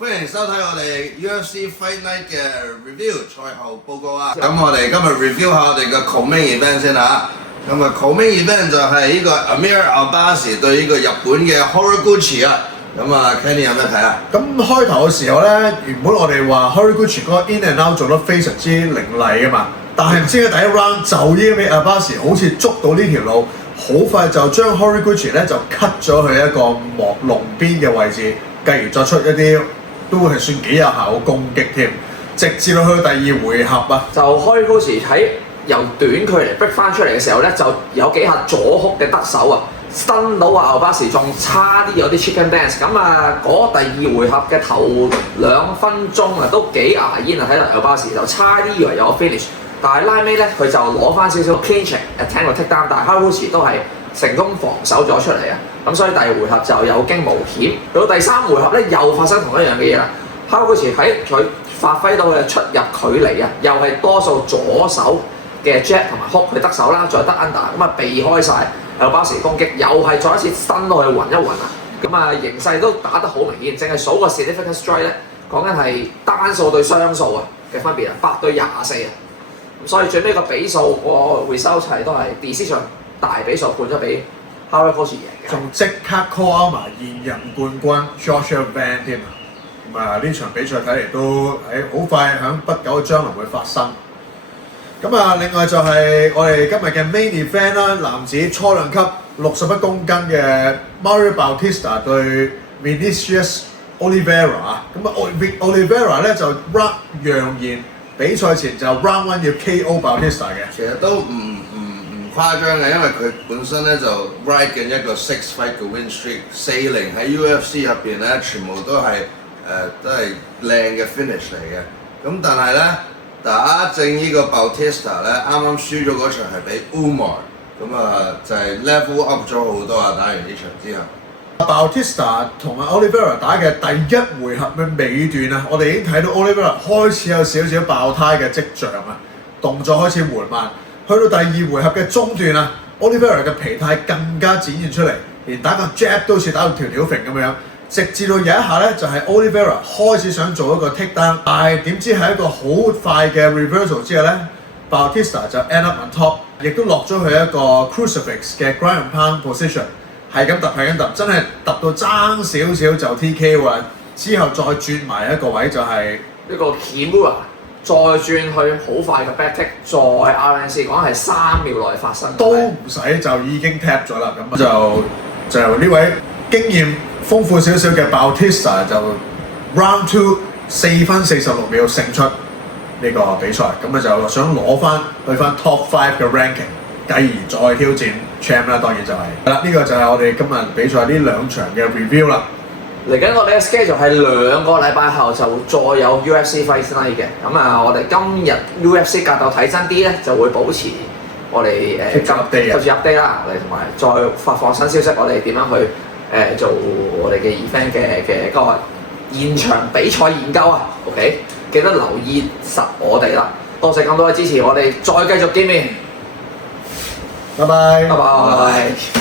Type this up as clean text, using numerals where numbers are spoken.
歡迎收睇我哋 UFC Fight Night 嘅 review 賽後報告啊！咁我哋今日 review 下我哋嘅 co-main event 先嚇。咁啊 co-main event 就係呢個 Amir Albazi 對呢個日本嘅 Horiguchi 啊。咁啊 Kenny 有咩睇啊？咁開頭嘅時候咧，原本我哋話 Horiguchi 嗰個 in and out 做得非常之凌厲噶嘛，但係唔知喺第一 round 就已經俾 Albazi 好似捉到呢條路，好快就將 Horiguchi 咧就 cut 咗去一個幕龍邊嘅位置，繼而作出一啲都係算幾有效嘅攻擊添，直至到去到第二回合啊，就Horiguchi喺由短距離逼翻出嚟嘅時候咧，就有幾下左哭嘅得手啊！伸到啊Albazi仲差啲有啲 chicken dance 咁啊！嗰第二回合嘅頭2分鐘啊，都幾牙煙啊！睇嚟Albazi就差啲以為有個 finish， 但係拉尾咧佢就攞翻少少 clinch attempt 個 take down， 但係 Horiguchi 都係成功防守咗出嚟啊！咁所以第二回合就有驚無險。到第三回合咧又發生同一樣嘅嘢啦。Horiguchi喺佢發揮到嘅出入距離啊，又係多數左手嘅 jab 同埋 hook 佢得手啦，再得 under 咁啊避開晒。Albazi 攻擊又係再一次伸落去暈一暈啊！咁啊形勢都打得好明顯，淨係數個 significant strike 咧，講緊係單數對雙數啊嘅分別啊，8對24啊！咁所以最尾個比數個 result 係都係 decision 大比數判咗俾 Horiguchi 贏嘅。仲即刻 call out 埋現任冠軍 Joshua Van 添啊！咁啊呢場比賽睇嚟都好快響不久嘅將來會發生。咁啊，另外就係我哋今日嘅 main event 啦，男子初量級61公斤嘅 Mario Bautista 對 Vinicius Oliveira 啊，咁啊 Oliveira 咧就揚言比賽前就 round 1要 KO Bautista 嘅。其實都唔誇張嘅，因為佢本身咧就 ride 緊一個6 fight 嘅 win streak，40喺 UFC 入邊咧全部都係都係靚嘅 finish 嚟嘅。咁但係咧打正呢個 Bautista 咧，啱啱輸咗嗰場係俾 Umar， 咁啊就係 level up 咗好多啊！打完呢場之後 ，Bautista 同埋 Oliveira 打嘅第一回合嘅尾段啊，我哋已經睇到 Oliveira 開始有少少爆胎嘅跡象啊，動作開始緩慢。去到第二回合嘅中段啊 ，Oliveira 嘅疲態更加展現出嚟，連打個 jab 都好似打到條條揈咁樣。直至到有一下咧，就係 Oliveira 開始想做一個 take down， 但係點知喺一個好快嘅 reversal 之後咧 ，Bautista 就 end up on top， 亦都落咗去一個 crucifix 嘅 ground and pound position， 係咁揼，真係揼到爭少少就 TK 喎。之後再轉埋一個位就係呢個 Kimura， 再轉去好快嘅 back kick， 再 RNC 講係3秒內發生，都唔使就已經 tap 咗啦。咁就呢位經驗豐富少少嘅 Bautista 就 round 2 4分46秒勝出呢個比賽，咁啊就想攞翻去翻 top 5嘅 ranking， 繼而再挑戰 champ 啦，當然就係啦。呢個就係我哋今日比賽呢兩場嘅 review 啦。嚟緊我哋嘅 schedule 係2個禮拜後就再有 UFC Fight Night 嘅，咁啊我哋今日 UFC 格鬥睇真啲咧就會保持我哋就住 update 啦，我哋同埋再發放新消息，我哋點樣去做我哋嘅 event 嘅嗰個現場比賽研究啊 ，OK， 記得留意實我哋啦，多謝咁多位支持，我哋再繼續見面，拜拜。拜拜。